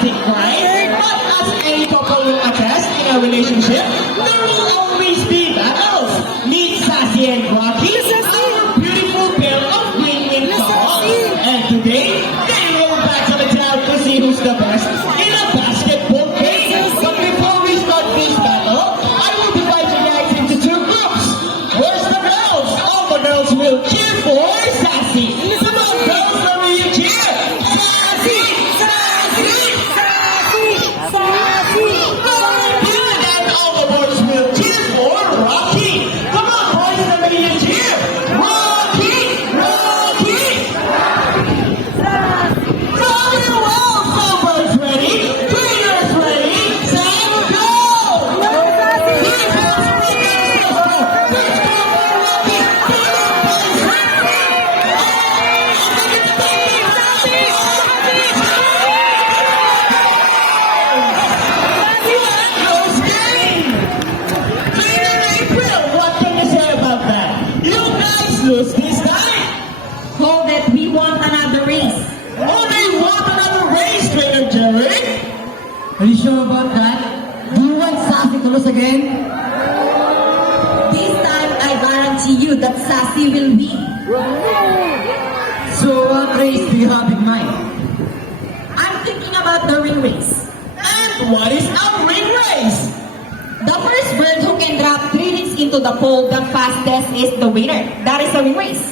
romantic, right? But as any couple will attest in a relationship, there will always be battles. Meet Sassy and Rocky, our beautiful pair of win-win couples. And today, they will battle it out to see who's the best in a basketball game. But before we start this battle, I will divide you guys into two groups. Where's the girls? All the girls will cheer for Sassy. Come on, girls, where will you cheer? Sassy! Sassy! And all the boys will cheer for Rocky. Come on, boys, where will you cheer? Rocky! Rocky! Very well, so birds ready, trainers ready, set, go! Lose this time? Hold it, we want another race. Oh, they want another race, Trainer Jerry? Are you sure about that? Do you want Sassy to lose again? This time, I guarantee you that Sassy will win. So what race do you have in mind? I'm thinking about the ring race. And what is a ring race? The first bird who can drop 3 rings into the pole the fastest is the winner. That is a ring race.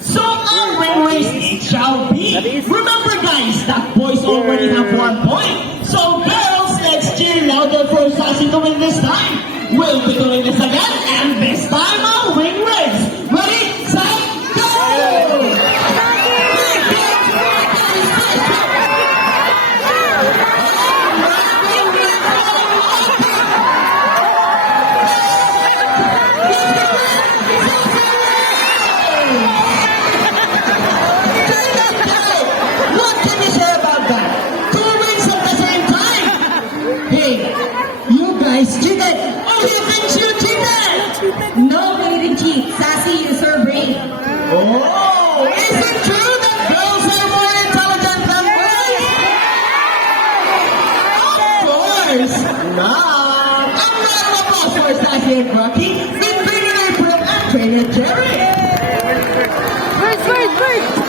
So a ring race it shall be. Remember guys, that boys already have 1 point. So girls, let's cheer louder for Sassy to win this time. We'll be doing this again, and this time a ring race. Ready, set, go! What can you say about that? 2 rings at the same time. Hey, you guys cheated! Oh, you think you cheated? No, we didn't cheat. Sassy used her brain. Oh, is it true that girls are more intelligent than boys? Of course not. A round of applause for Sassy and Rocky in Trainer April and Trainer Jerry. Wait!